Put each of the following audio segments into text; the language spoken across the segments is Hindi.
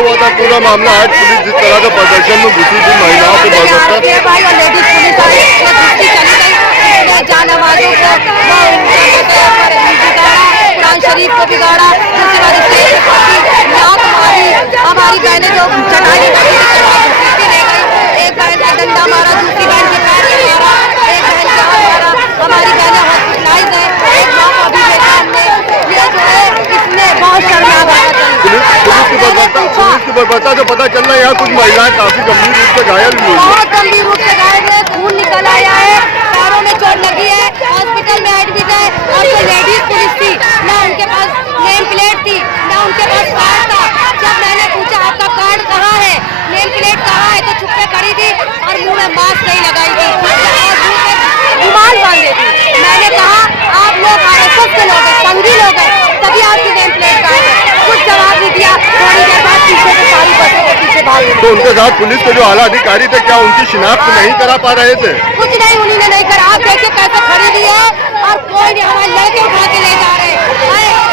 हुआ था पूरा मामला? आज पुलिस जिस तरह से प्रदर्शन में घुसी थी महिलाओं के बरकरार भाई और लेडीज पुलिस आई, चली गई, जानमाजों को बिगाड़ा, कुरान शरीफ को बिगाड़ा, उसके बाद लात मारी, हमारी बहनें जो चटाई ले गई, एक बहन का डंडा मारा, दूसरी बहन के पैर में मारा, एक बहन के हाथ मारा, हमारी बहनें हॉस्पिटलाइज है, एक माँ को भी देखा हमने। ये जो है इसने बहुत शर्मनाक पुलिस की बर्बरता से पता चल रहा है यहाँ कुछ महिलाएं काफी गंभीर रूप से घायल हुई, बहुत गंभीर रूप से घायल है, खून निकल आया है, पैरों में चोट लगी है, हॉस्पिटल में एडमिट है। और जो लेडीज पुलिस थी, ना उनके पास नेम प्लेट थी, ना उनके पास कार्ड था। जब मैंने पूछा आपका कार्ड कहाँ है, नेम प्लेट कहाँ है, तो चुप पे खड़ी थी और मुंह में मास्क नहीं लगाई थी, रुमाल बांधे थी। मैंने कहा आप लोग RSS के लोग हैं, संघी लोग हैं, तभी आपकी नेम प्लेट कहाँ है, कुछ जवाब नहीं दिया। थोड़ी देर बाद पीछे से सारी बसों के पीछे भाग गई। तो उनके साथ पुलिस के जो आला अधिकारी थे, क्या उनकी शिनाख्त नहीं करा पा रहे थे? कुछ नहीं, उन्होंने नहीं करा। आप देखिए कैसे खड़ी हुई है और कोई नहीं, हमारे लड़के उठा के ले जा रहे हैं।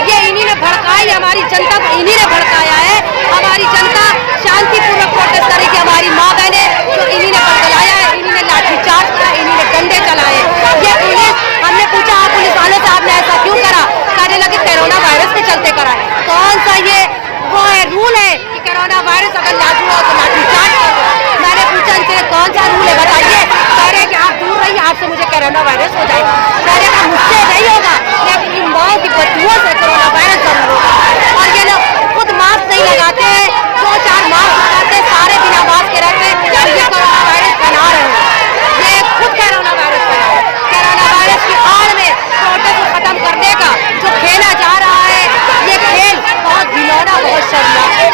ये इन्हीं ने भड़काई, हमारी जनता को इन्हीं ने भड़काया है। हमारी जनता शांतिपूर्वक प्रोटेस्ट करेगी, हमारी माँ बहने तो इन्हीं ने बदलाया है, इन्हीं ने लाठीचार्ज किया, इन्हीं ने डंडे चलाए। ये पुलिस, हमने पूछा आप पुलिस वालों से आपने ऐसा क्यों करा, कहने लगे कोरोना वायरस के चलते करा। कौन सा ये वो है रूल है कि कोरोना वायरस अगर लागू हो तो लाठीचार्ज करो? मैंने पूछा इनसे कौन सा रूल है बताइए, कह रहे कि आप दूर रहिए, आपसे मुझे कोरोना वायरस हो जाएगा। मैंने कहा मुझसे नहीं होगा, लेकिन इन माओ की बदबुओं से कोरोना वायरस जरूर होगा। और ये लोग खुद मास्क नहीं लगाते हैं, 2-4 मास्क लगाते हैं, सारे बिना मास्क के रहते हैं और ये कोरोना वायरस फैला रहे हैं। ये खुद कोरोना वायरस फैला रहे हैं। कोरोना वायरस की आड़ में प्रोटेस्ट को खत्म करने का जो खेला जा रहा है, ये खेल बहुत घिनौना, बहुत शर्मनाक है।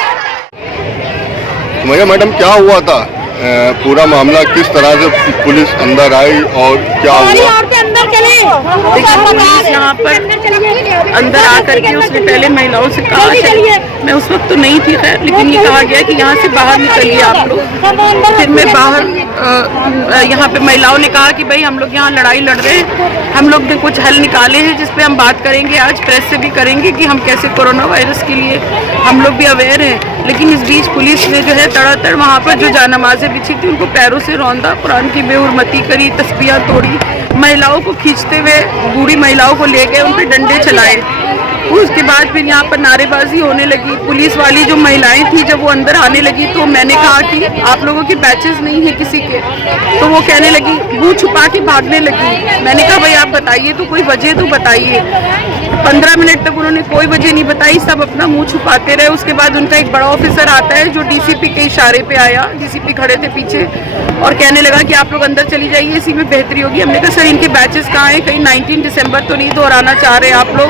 मैडम क्या हुआ था? पूरा मामला किस तरह से पुलिस अंदर आई और क्या हुआ? अंदर चले, पुलिस यहाँ पर अंदर आकर के उसने पहले महिलाओं से कहा, मैं उस वक्त तो नहीं थी खैर, लेकिन ये कहा गया कि यहाँ से बाहर निकलिए आप लोग। फिर मैं बाहर, यहाँ पे महिलाओं ने कहा कि भाई हम लोग यहाँ लड़ाई लड़ रहे हैं, हम लोग ने कुछ हल निकाले हैं जिस पे हम बात करेंगे, आज प्रेस से भी करेंगे कि हम कैसे कोरोना वायरस के लिए हम लोग भी अवेयर हैं। लेकिन इस बीच पुलिस ने जो है तड़ातड़ वहाँ पर जो जानमाज़ें बिछी थी उनको पैरों से रौंदा, कुरान की बेहुरमती करी, तस्बीहां तोड़ी, महिलाओं को खींचते हुए बूढ़ी महिलाओं को ले गए, उन पर डंडे चलाए। उसके बाद फिर यहाँ पर नारेबाजी होने लगी। पुलिस वाली जो महिलाएं थी जब वो अंदर आने लगी तो मैंने कहा कि आप लोगों के बैचेस नहीं है किसी के, तो वो कहने लगी, मुँह छुपा के भागने लगी। मैंने कहा भाई आप बताइए तो, कोई वजह तो बताइए। 15 मिनट तक उन्होंने कोई वजह नहीं बताई, सब अपना मुंह छुपाते रहे। उसके बाद उनका एक बड़ा ऑफिसर आता है जो डीसीपी के इशारे पे आया, डीसीपी खड़े थे पीछे और कहने लगा कि आप लोग अंदर चली जाइए, इसी में बेहतरी होगी। हमने कहा सर इनके बैचेस कहाँ हैं, कहीं 19 दिसंबर तो नहीं दोहराना चाह रहे आप लोग?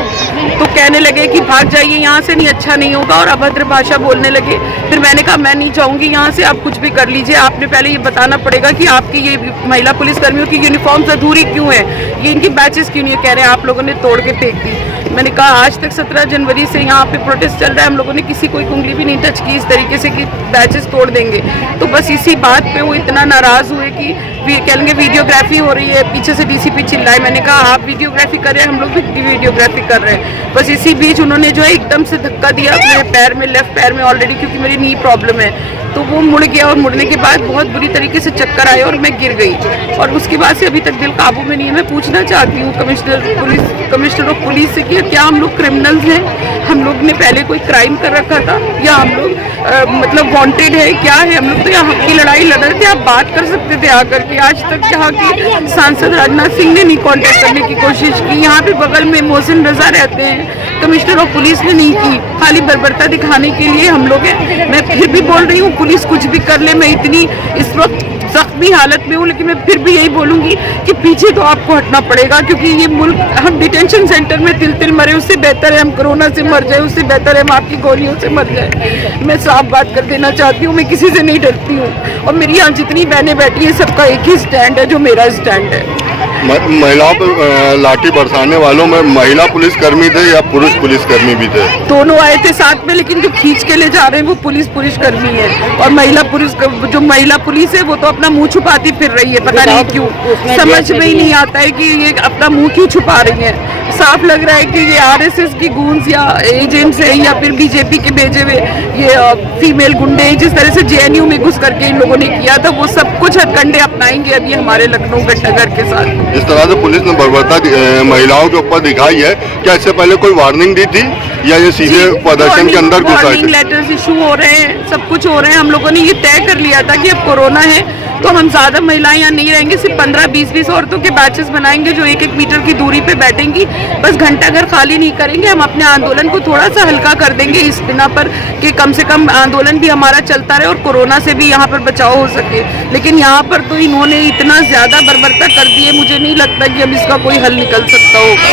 तो कहने लगे कि भाग जाइए यहाँ से, नहीं अच्छा नहीं होगा, और अभद्र भाषा बोलने लगे। फिर मैंने कहा मैं नहीं जाऊँगी यहाँ से, आप कुछ भी कर लीजिए, आपने पहले ये बताना पड़ेगा कि आपकी ये महिला पुलिसकर्मियों की यूनिफॉर्म्स अधूरी क्यों है, ये इनकी बैचेस क्यों नहीं है, कह रहे हैं आप लोगों ने तोड़ के फेंक दी। मैंने कहा आज तक 17 जनवरी से यहाँ पे प्रोटेस्ट चल रहा है, हम लोगों ने किसी कोई उंगली भी नहीं टच की इस तरीके से कि बैचेस तोड़ देंगे। तो बस इसी बात पे वो इतना नाराज हुए कि कहेंगे वीडियोग्राफी हो रही है, पीछे से डीसीपी चिल्लाए। मैंने कहा आप वीडियोग्राफी कर रहे हैं, हम लोग भी वीडियोग्राफी कर रहे हैं। बस इसी बीच उन्होंने जो है एकदम से धक्का दिया मेरे पैर में, लेफ्ट पैर में ऑलरेडी, क्योंकि मेरी नी प्रॉब्लम है, तो वो मुड़ गया और मुड़ने के बाद बहुत बुरी तरीके से चक्कर आए और मैं गिर गई। और उसके बाद से अभी तक दिल काबू में नहीं है। मैं पूछना चाहती हूँ कमिश्नर ऑफ पुलिस से कि क्या हम लोग क्रिमिनल्स हैं, हम लोग ने पहले कोई क्राइम कर रखा था, या हम लोग मतलब वांटेड है, क्या है? हम लोग तो यहाँ हक की लड़ाई लड़ रहे थे, आप बात कर सकते थे आकर के। आज तक यहाँ के सांसद राजनाथ सिंह ने नहीं कॉन्टेक्ट करने की कोशिश की, यहाँ पे बगल में मोहसिन रजा रहते हैं, कमिश्नर ऑफ पुलिस ने नहीं की, खाली बर्बरता दिखाने के लिए हम लोग हैं। मैं फिर भी बोल रही हूँ पुलिस कुछ भी कर ले, मैं इतनी इस वक्त जख्मी हालत में हूँ, लेकिन मैं फिर भी यही बोलूँगी कि पीछे तो आपको हटना पड़ेगा, क्योंकि ये मुल्क, हम डिटेंशन सेंटर में तिल मरे, उससे बेहतर है हम कोरोना से मर जाए, उससे बेहतर है हम आपकी गोलियों से मर जाए। मैं साफ बात कर देना चाहती हूँ, मैं किसी से नहीं डरती हूँ, और मेरी यहाँ जितनी बहनें बैठी हैं सबका एक ही स्टैंड है जो मेरा स्टैंड है। महिलाओं पर लाठी बरसाने वालों में महिला पुलिसकर्मी थे या पुरुष पुलिसकर्मी भी थे? दोनों आए थे साथ में, लेकिन जो खींच के ले जा रहे हैं वो पुलिसकर्मी है, और महिला पुलिस है वो तो अपना मुंह छुपाती फिर रही है, पता नहीं क्यों, समझ में ही नहीं आता है कि ये अपना मुंह क्यों छुपा रही है। साफ लग रहा है कि ये आरएसएस की गूंज या एजेंट्स है या फिर बीजेपी के भेजे हुए ये फीमेल गुंडे, जिस तरह से जेएनयू में घुस करके इन लोगों ने किया था, वो सब कुछ हथकंडे अपनाएंगे अभी हमारे लखनऊ घटनागर के साथ। इस तरह से पुलिस ने बर्बरता महिलाओं के ऊपर दिखाई है, क्या इससे पहले कोई वार्निंग दी थी या ये सीधे प्रदर्शन के अंदर घुस आए थे? वार्निंग लेटर्स इशू हो रहे हैं, सब कुछ हो रहे हैं। हम लोगों ने ये तय कर लिया था कि अब कोरोना है तो हम ज्यादा महिलाएं यहाँ नहीं रहेंगे, सिर्फ 15-20 औरतों के बैचेस बनाएंगे जो 1-1 मीटर की दूरी पे बैठेंगी, बस घंटा घर खाली नहीं करेंगे। हम अपने आंदोलन को थोड़ा सा हल्का कर देंगे इस बिना पर कि कम से कम आंदोलन भी हमारा चलता रहे और कोरोना से भी यहाँ पर बचाव हो सके। लेकिन यहाँ पर तो इन्होंने इतना ज्यादा बर्बरता कर दी है, मुझे नहीं लगता कि अब इसका कोई हल निकल सकता होगा।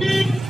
ठीक।